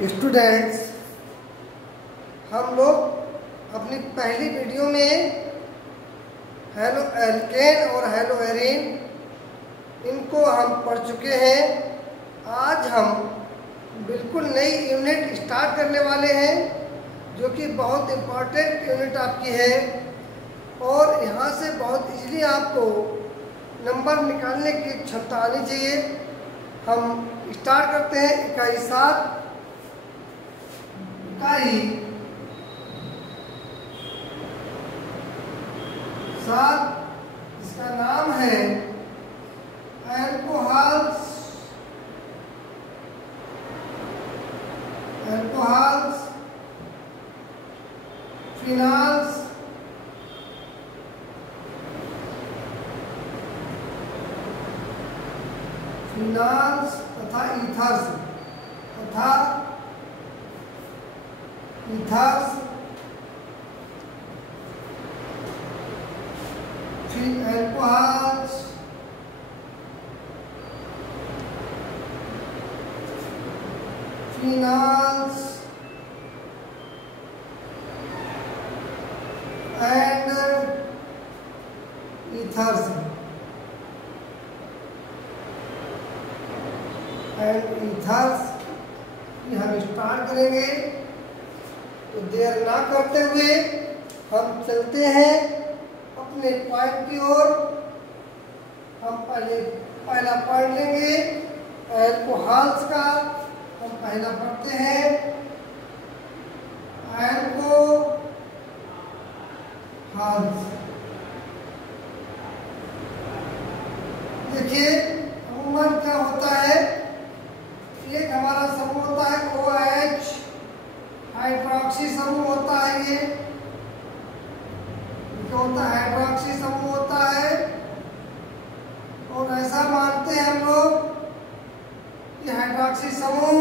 Students, हम लोग अपनी पहली वीडियो में हेलो एल्केन और हेलो एरीन इनको हम पढ़ चुके हैं। आज हम बिल्कुल नई यूनिट स्टार्ट करने वाले हैं जो कि बहुत इम्पॉर्टेंट यूनिट आपकी है और यहाँ से बहुत इजीली आपको नंबर निकालने की क्षमता आनी चाहिए। हम स्टार्ट करते हैं इकाई 7। इकाई 7 इसका नाम है अल्कोहल्स, फिनॉल्स, तथा ethers alcohols, phenols and ethers की हम स्टार्ट करेंगे। तो देर ना करते हुए हम चलते हैं अपने पॉइंट की ओर। हम पहला पॉइंट लेंगे अल्कोहल्स का। हम पहला पढ़ते हैं अल्कोहल्स। देखिए अमूमन क्या होता है, एक हमारा समूह होता है OH, हाइड्रोक्सी समूह होता है। ये क्या होता है? हाइड्रोक्सी समूह होता है। और ऐसा मानते हैं हम लोग कि हाइड्रोक्सी समूह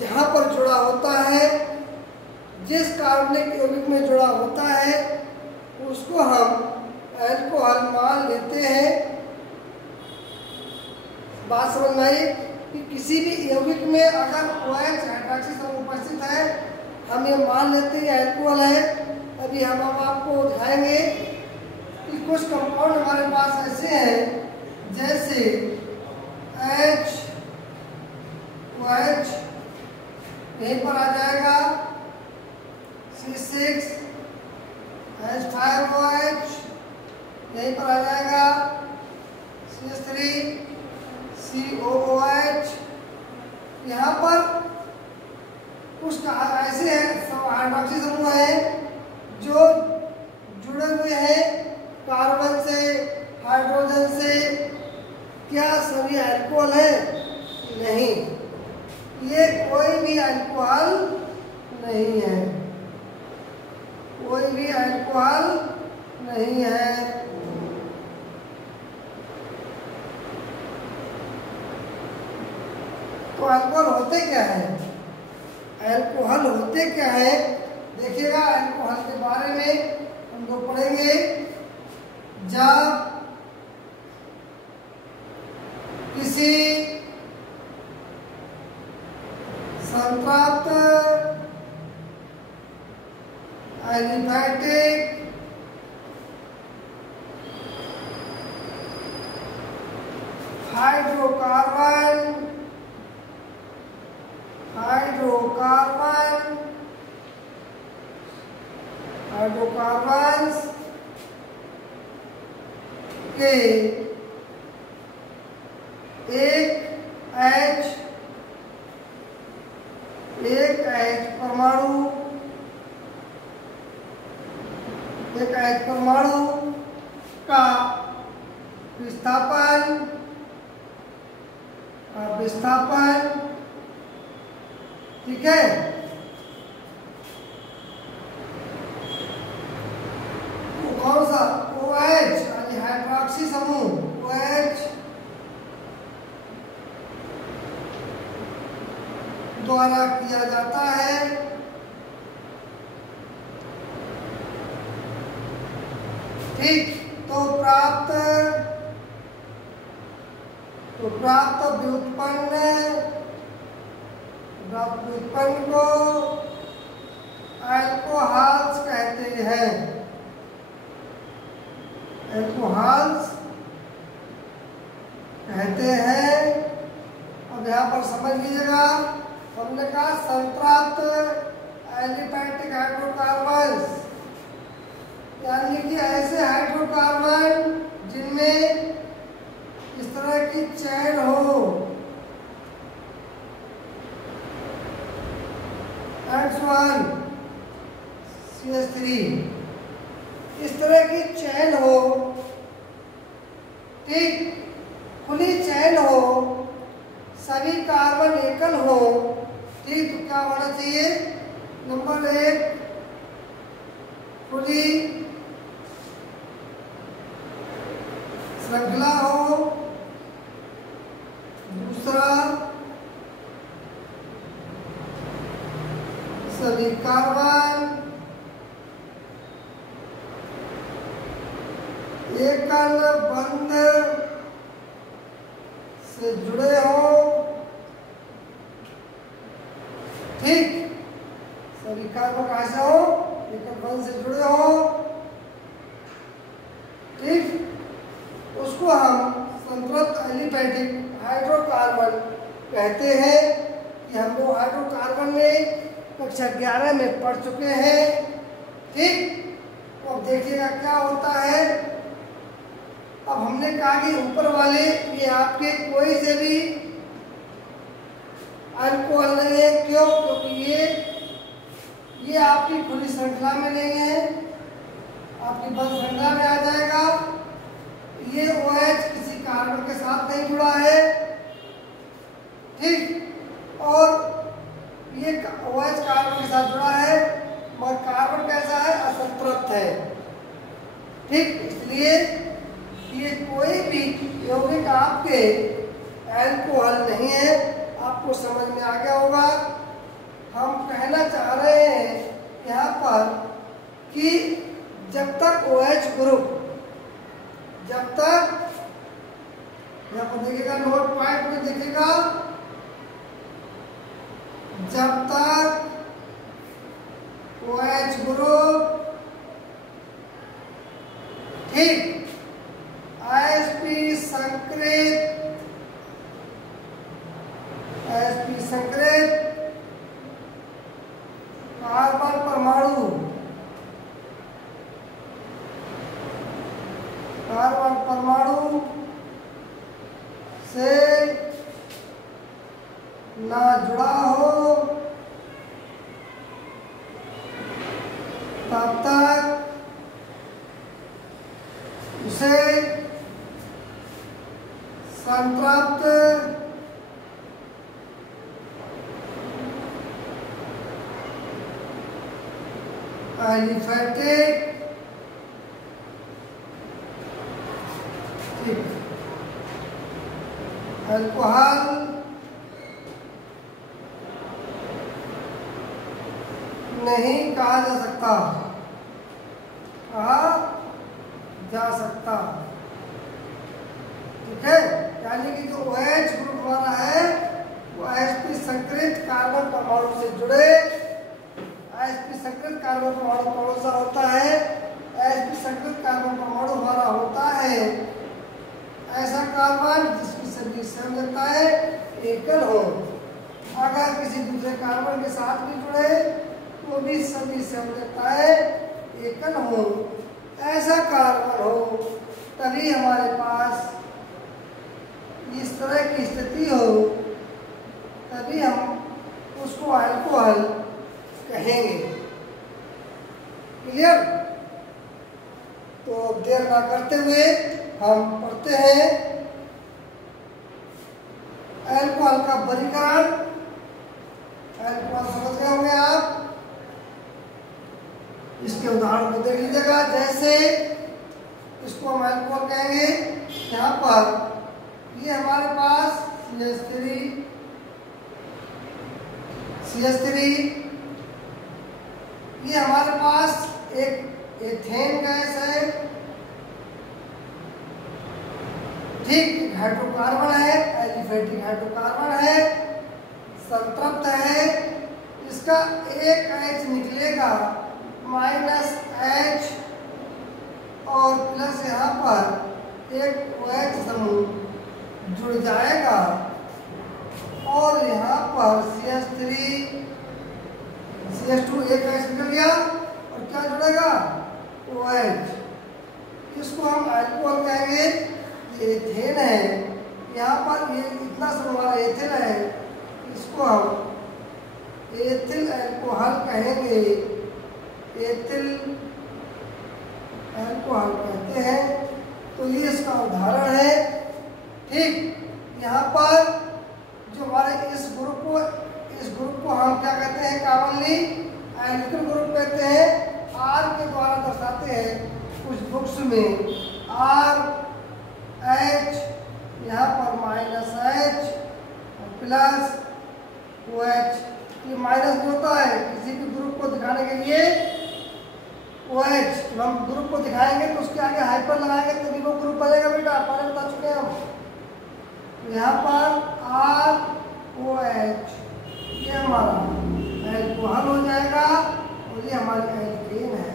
जहां पर जुड़ा होता है, जिस कार्बनिक यौगिक में जुड़ा होता है, उसको हम अल्कोहल मान लेते हैं। बात समझ में आई कि किसी भी यौगिक में अगर OH हाइड्रोक्सी समूह उपस्थित है, हम ये मान लेते हैं अल्कोहल है। अभी हम आपको दिखाएंगे कि कुछ कंपाउंड हमारे पास ऐसे हैं जैसे OH यहीं पर आ जाएगा, C6 H5OH यहीं पर आ जाएगा, CH3 COOH। यहाँ पर कुछ ऐसे हाइड्रोक्सी समूह है जो जुड़े हुए हैं कार्बन से, हाइड्रोजन से। क्या सभी अल्कोहल है? नहीं, ये कोई भी अल्कोहल नहीं है, कोई भी अल्कोहल नहीं है। तो अल्कोहल होते क्या है? अल्कोहल होते क्या है देखिएगा। अल्कोहल के बारे में हम लोग पढ़ेंगे जब किसी संतृप्त एलिफैटिक हाइड्रोकार्बन्स के एक H परमाणु का विस्थापन, ठीक है। कौन सा? OH यानी हाइड्रोक्सी समूह OH द्वारा किया जाता है। ठीक, तो प्राप्त व्युत्पन्न व्युत्पन्न को अल्कोहल्स कहते हैं। अल्कोहल्स कहते हैं। अब यहाँ पर समझ लीजिएगा, हमने कहा संतृप्त एलिफैटिक हाइड्रोकार्बन, यानी कि ऐसे हाइड्रोकार्बन जिनमें इस तरह की चैन हो, H1 CH3, इस तरह की चैन हो, ठीक, खुली चैन हो, सभी कार्बन एकल हो, ठीक, तो क्या होना चाहिए? नंबर 1 खुली श्रृंखला हो, दूसरा सभी कार्बन एकल बंध से जुड़े हो, ठीक, सभी कार्बन कहाँ से हो? एकल बंध से जुड़े हो, ठीक, उसको हम संतृप्त एलिफैटिक हाइड्रोकार्बन कहते हैं। कि हम लोग हाइड्रोकार्बन में कक्षा 11 में पढ़ चुके हैं, ठीक। तो अब देखिएगा क्या होता है। अब हमने कहा कि ऊपर वाले ये आपके कोई से भी अल्कोहल नहीं है, क्यों? क्योंकि ये आपकी खुली श्रृंखला में नहीं है, आपकी बंद श्रृंखला में आ जाएगा। ये OH किसी कार्बन के साथ नहीं जुड़ा है, ठीक, और ये OH कार्बन के साथ जुड़ा है, मगर कार्बन कैसा है? असंतृप्त है, ठीक। इसलिए ये कोई भी यौगिक आपके अल्कोहल नहीं है। आपको समझ में आ गया होगा। हम कहना चाह रहे हैं यहाँ पर कि जब तक OH ग्रुप, जब तक, यहाँ पर देखिएगा नोट पॉइंट में देखिएगा, जब तक OH ग्रुप, ठीक, sp संकृत कार्बन परमाणु, कार्बन परमाणु से ना जुड़ा हो, तब तक उसे संतृप्त एलिफैटिक, ठीक, अल्कोहल नहीं कहा जा सकता, कहा जा सकता, ठीक है। यानी कि जो OH ग्रुप हमारा है वो sp संकृत कार्बन परमाणु से जुड़े, sp संकृत कार्बन परमाणु कौन सा होता है? sp संकृत कार्बन परमाणु हमारा होता है ऐसा कार्बन जिसकी सभी संयोजकताएं एकल हो। अगर किसी दूसरे कार्बन के साथ भी जुड़े तो भी सभी संयोजकताएं एकल हो, ऐसा कार्बन हो, तभी हमारे पास इस तरह की स्थिति हो, तभी हम उसको अल्कोहल कहेंगे। क्लियर? तो देर ना करते हुए हम पढ़ते हैं अल्कोहल का वर्गीकरण। अल्कोहल समझ गए होंगे आप। इसके उदाहरण को देख लीजिएगा। जैसे इसको हम अल्कोहल कहेंगे, यहाँ पर ये हमारे पास CH3, ये हमारे पास एक एथेन गैस है, ठीक, हाइड्रोकार्बन है, एलिफैटिक हाइड्रोकार्बन है, संतृप्त है, इसका एक H निकलेगा -H और प्लस यहाँ पर एक OH समूह जुड़ जाएगा और यहाँ पर CH2 एक H निकल गया और क्या जुड़ेगा OH। इसको हम अल्कोहल कहेंगे, ये एथेन है। यहाँ पर ये इतना सा हमारा एथिल है, इसको हम एथिल अल्कोहल कहेंगे। एथिल अल्कोहल कहते हैं। तो ये इसका उदाहरण है। ठीक, यहाँ पर जो हमारे इस ग्रुप को हम क्या कहते हैं, कॉमनली एल्किल ग्रुप कहते हैं। आर के द्वारा दर्शाते हैं कुछ बुक्स में, आर H, यहाँ पर -H प्लस OH। ये माइनस भी होता है किसी भी ग्रुप को दिखाने के लिए। OH जब हम ग्रुप को दिखाएंगे तो उसके आगे हाइपर लगाएंगे तभी वो ग्रुप बनेगा बेटा, पहले बता चुके हैं हम। यहाँ पर ROH ये हमारा अल्कोहल हो जाएगा और ये हमारी एल्केन है।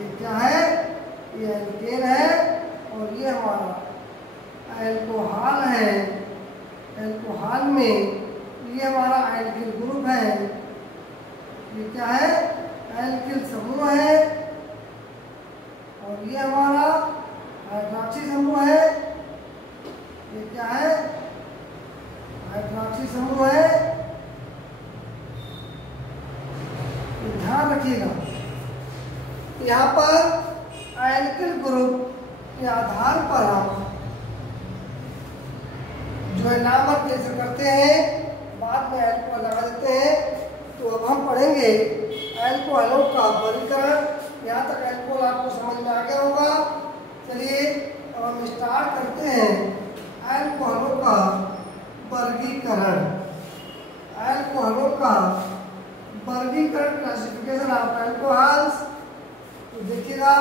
ये क्या है, ये एल्केन है और ये हमारा अल्कोहल है। अल्कोहल में ये हमारा एल्किल ग्रुप है। ये क्या है, एल्किल समूह है और ये हमारा हाइड्रॉक्सी समूह है। ये क्या है, हाइड्रॉक्सी समूह है। ध्यान रखिएगा, यहाँ पर एल्किल ग्रुप के आधार पर हम जो है नामकरण करते हैं, बाद में अल्कोहल लगा देते हैं। तो अब हम पढ़ेंगे अल्कोहलों का वर्गीकरण। यहाँ तक अल्कोहल आपको समझ में आ गया होगा। चलिए अब हम स्टार्ट करते हैं अल्कोहलों का वर्गीकरण। अल्कोहलों का वर्गीकरण, क्लासिफिकेशन ऑफ अल्कोहल्स। तो देखिएगा,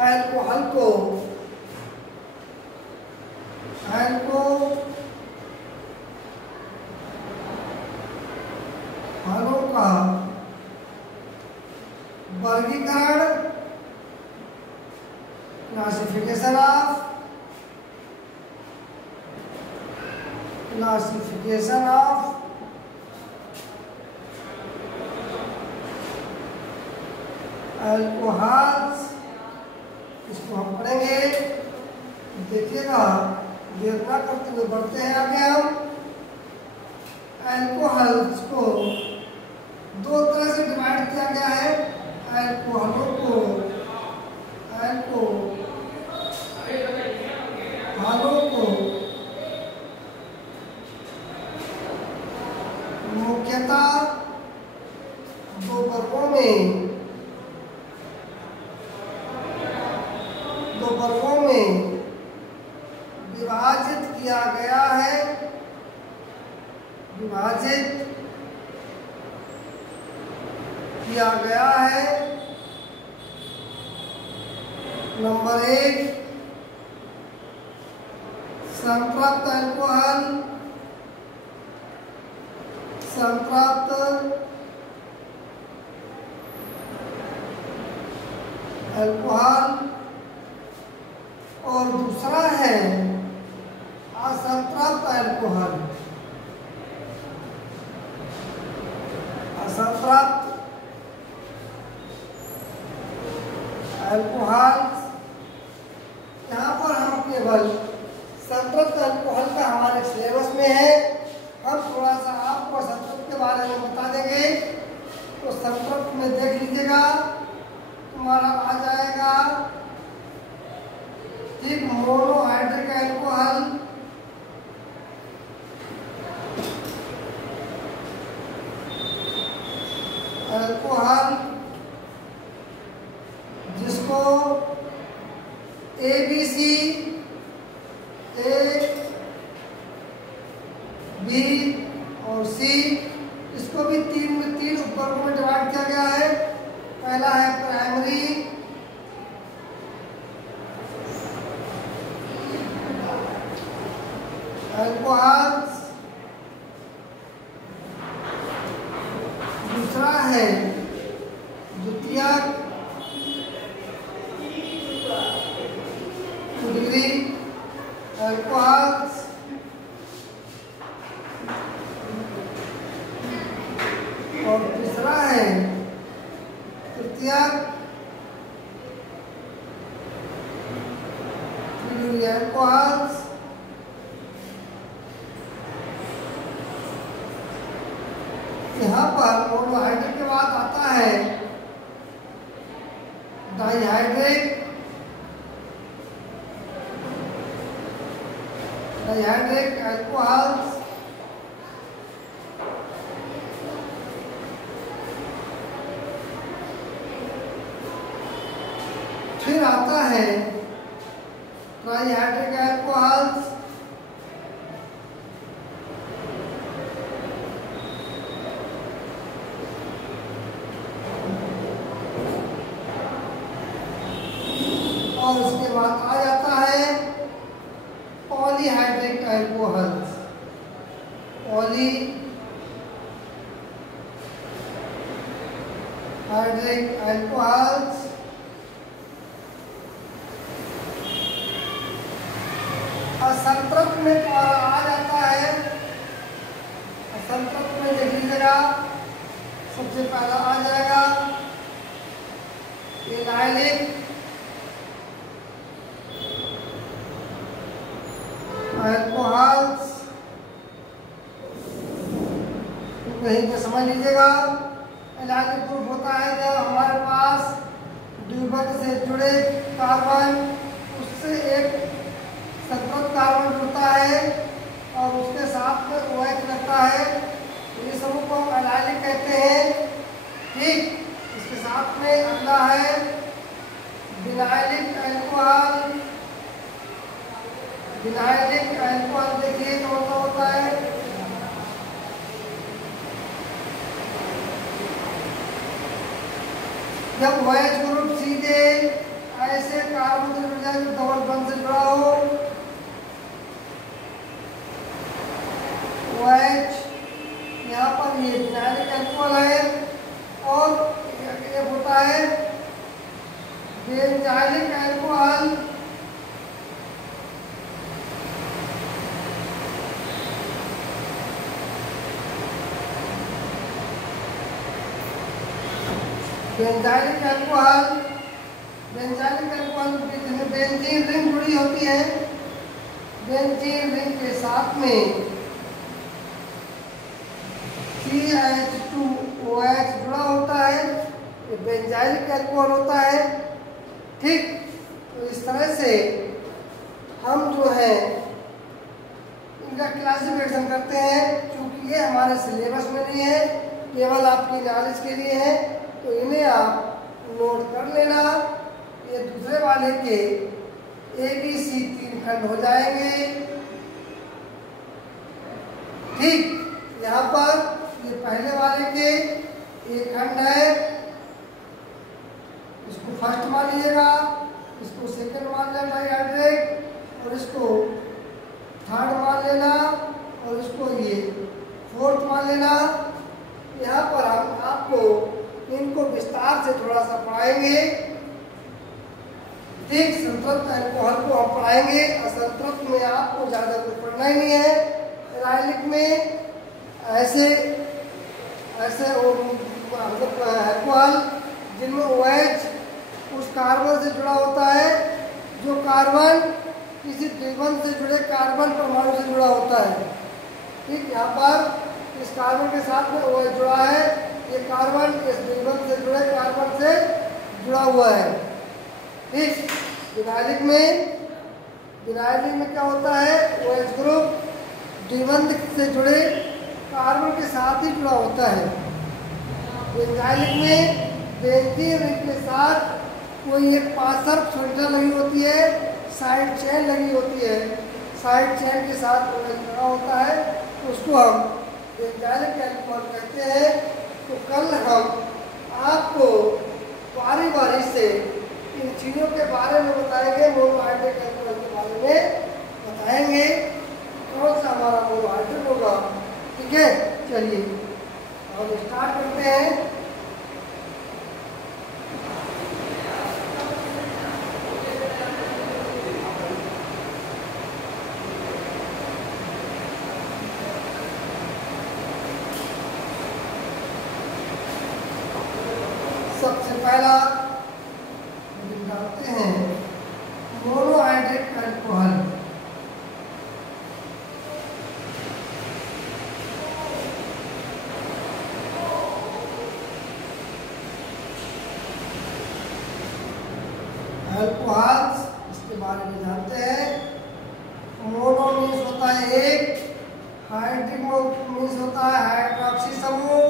अल्कोहल को अल्कोहलों का वर्गीकरण, क्लासिफिकेशन ऑफ अल्कोहल्स, इसको हम पढ़ेंगे। देखिएगा, देर ना करते हुए बढ़ते हैं आगे। हम अल्कोहल्स को दो तरह से डिवाइड किया गया है। अल्कोहलों को मुख्यतः दो वर्गों में विभाजित किया गया है। नंबर 1, संतृप्त अल्कोहल और दूसरा है असंतृप्त अल्कोहल। असंतृप्त अल्कोहल, यहाँ पर हम केवल संतृप्त अल्कोहल का हमारे सिलेबस में है। हम थोड़ा सा आपको संतृप्त के बारे में बता देंगे। तो संतृप्त में देख लीजिएगा, तुम्हारा आ जाएगा ठीक, मोनोहाइड्रिक अल्कोहल, जिसको ABC, A, B और C, इसको भी तीन उपवर्गों में डिवाइड किया गया है। पहला है प्राइमरी अल्कोहल्स, है द्वितीयक, डिग्री अल्कोहल्स, और तीसरा है तृतीयक डिग्री अल्कोहल्स। यहाँ पर मोनोहाइड्रेट के बाद आता है डाइहाइड्रेट, डाइहाइड्रेट अल्कोहल्स, फिर आता है ट्राइहाइड्रिक अल्कोहल्स, और उसके बाद आ जाता है पॉलीहाइड्रिक अल्कोहल्स, पॉलीहाइड्रिक अल्कोहल्स। असंतृप्त में आ जाता है, असंतृप्त में देख लीजिएगा सबसे पहला आ जाएगा एनाइलिक अल्कोहल्स, कहीं पे समझ लीजिएगा। एनाइलिक ग्रुप होता है जब हमारे पास द्विबंध से जुड़े कार्बन उससे एक संतृप्त कार्बन जुड़ता है और उसके साथ में OH लगता है, ये समूह को हम एनाइलिक कहते हैं। ठीक, इसके साथ में अगला है विनाइलिक अल्कोहल। विनाइलिक अल्कोहल देखिए कौन सा होता है, जब OH ग्रुप सीधे ऐसे कार्बन से जुड़ जाए जो डबल बॉन्ड से जुड़ा हो, OH यहाँ पर ये विनाइलिक अल्कोहल है, और एक होता है benzylic alcohol. Benzylic alcohol, benzylic alcohol जिसमें बेंजीन रिंग जुड़ी होती है, बेंजीन रिंग के साथ में CH2OH जुड़ा होता है, ये बेंजाइलिक अल्कोहल होता है। ठीक, तो इस तरह से हम जो है इनका क्लासिफिकेशन करते हैं। क्योंकि ये हमारे सिलेबस में नहीं है, केवल आपकी नॉलेज के लिए है, तो इन्हें आप नोट कर लेना। ये दूसरे वाले के ABC 3 खंड हो जाएंगे। ठीक, यहाँ पर ये पहले वाले के एक खंड है, इसको फर्स्ट मान लीजिएगा, इसको सेकंड मान लेना डाइहाइड्रेट, और इसको थर्ड मान लेना, और इसको ये फोर्थ मान लेना। यहाँ पर हम आपको इनको विस्तार से थोड़ा सा पढ़ाएंगे। ठीक, संतृप्त अल्कोहल को हम पढ़ाएंगे, असंतृप्त में आपको ज़्यादा कुछ पढ़ना ही नहीं है। एनाइलिक में ऐसे अल्कोहल जिनमें OH उस कार्बन से जुड़ा होता है जो कार्बन किसी द्विबंध से जुड़े कार्बन परमाणु से जुड़ा होता है। ठीक, यहाँ पर इस कार्बन के साथ में OH जुड़ा है, ये कार्बन इस द्विबंध से जुड़े कार्बन से जुड़ा हुआ है। ठीक, विनाइलिक में क्या होता है, OH ग्रुप द्विबंध से जुड़े कार्बन के साथ ही जुड़ा होता है। बेंजाइलिक में बेंजीन रिंग के साथ कोई एक पासर श्रृंखला लगी होती है, साइड चेन लगी होती है, साइड चेन के साथ OH जुड़ा होता है, तो उसको हम बेंजाइलिक अल्कोहल कहते हैं। तो कल हम आपको बारी बारी से इन चीज़ों के बारे में बताएंगे, मोनोहाइड्रिक अल्कोहल के बारे में बताएंगे, कौन सा हमारा मोनोहाइड्रिक होगा। ठीक है, चलिए हम स्टार्ट करते हैं। पहला डालते हैं मोनोहाइड्रिक अल्कोहल। अल्कोहल्स इसके बारे में जानते हैं। मोनो मीन्स होता है एक, हाइड्रिक मीन्स होता है हाइड्रोक्सी समूह,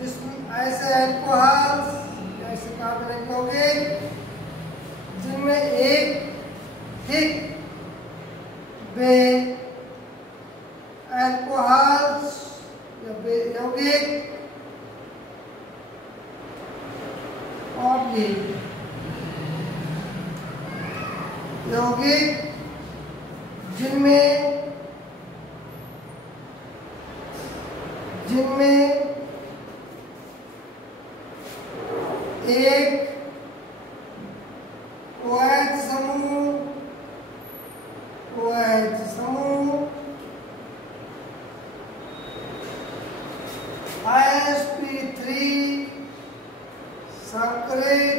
जिसमें ऐसे अल्कोहल्स ऐसे कार्बनिक यौगिक जिनमें एक थिक बे अल्कोहल्स या बे यौगिक और भी यौगिक जिनमें एक OH समूह sp3 संकरित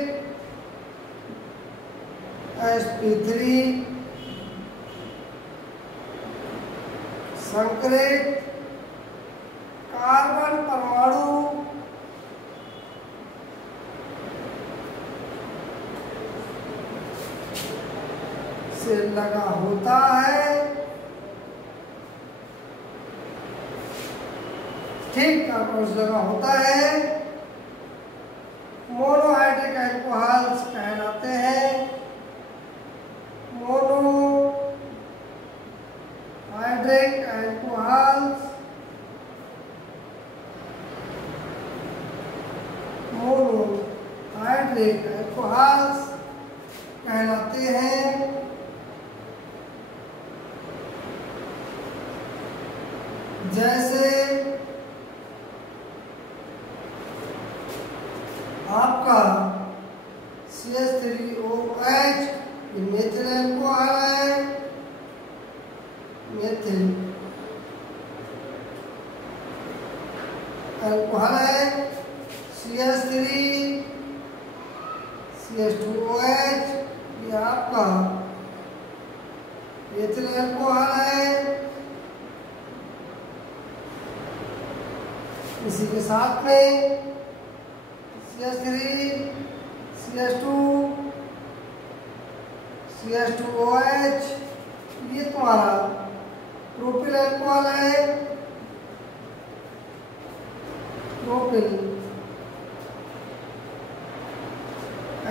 sp3 संकरित कार्बन परमाणु से लगा होता है। ठीक कार्बन से लगा होता है। मोनोहाइड्रिक अल्कोहल्स कहलाते हैं। मोनोहाइड्रिक अल्कोहल्स कहलाते हैं। जैसे आपका CH3OH मेथिल अल्कोहल है, मेथिल अल्कोहल है। CH3 CH2OH ये आपका मेथिल अल्कोहल है। इसी के साथ में CH3 CH2 CH2OH ये तुम्हारा प्रोपिल अल्कोहल है, प्रोपिल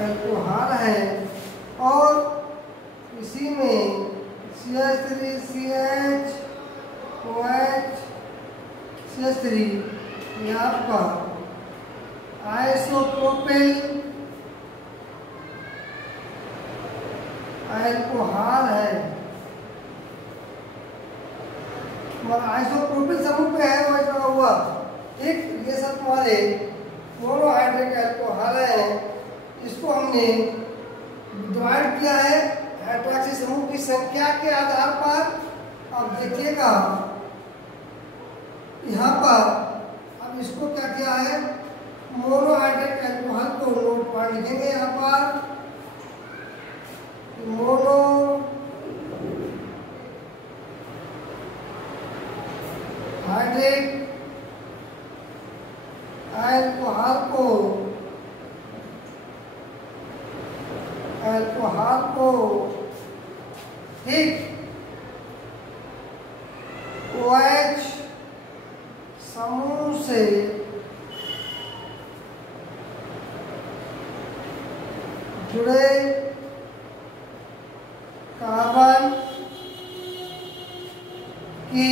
अल्कोहल है। और इसी में CH3CH2OH CH3 ये आपका आइसोप्रोपिल अल्कोहल है। आइसोप्रोपिल समूह पे है वो लगा हुआ। ठीक, ये सब तुम्हारे मोनोहाइड्रिक अल्कोहल है। इसको हमने डिवाइड किया है हाइड्रोक्सी समूह की संख्या के आधार पर। अब देखिएगा यहाँ पर, अब इसको क्या किया है, मोनोहाइड्रिक अल्कोहल को नोट पर लिखेंगे। यहाँ पर मोनोहाइड्रिक अल्कोहल को ठीक OH समूह से जुड़े कार्बन की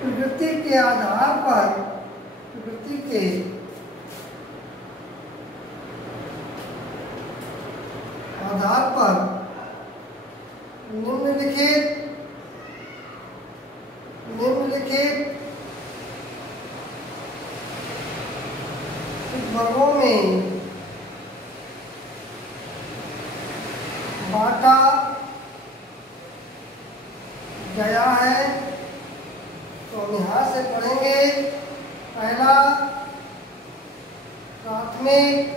प्रकृति के आधार पर निम्नलिखित वर्गों में बांटा गया है। तो हम यहाँ से पढ़ेंगे पहला प्राथमिक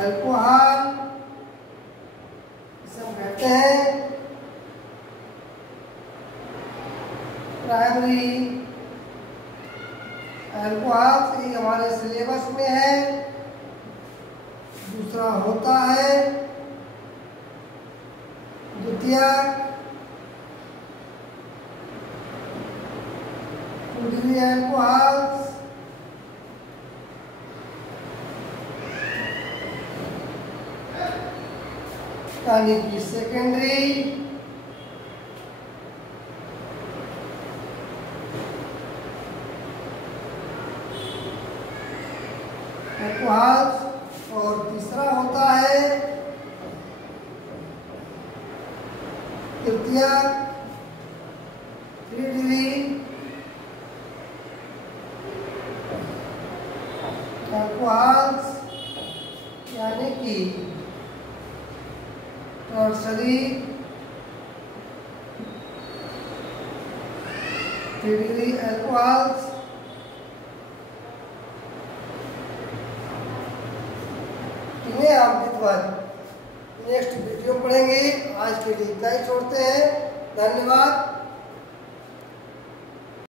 अल्कोहल, इसे हम कहते हैं प्राइमरी अल्कोहल। ये हमारे सिलेबस में है। दूसरा होता है द्वितीयक डिग्री अल्कोहल्स, यानी कि सेकेंडरी अल्कोहल्स। और तीसरा होता है तृतीयक 3 डिग्री अल्कोहल्स, यानी कि टर्शरी 3 डिग्री अल्कोहल्स। इन्हें आप नेक्स्ट वीडियो में पढ़ेंगे। आज के लिए इतना ही छोड़ते हैं। धन्यवाद।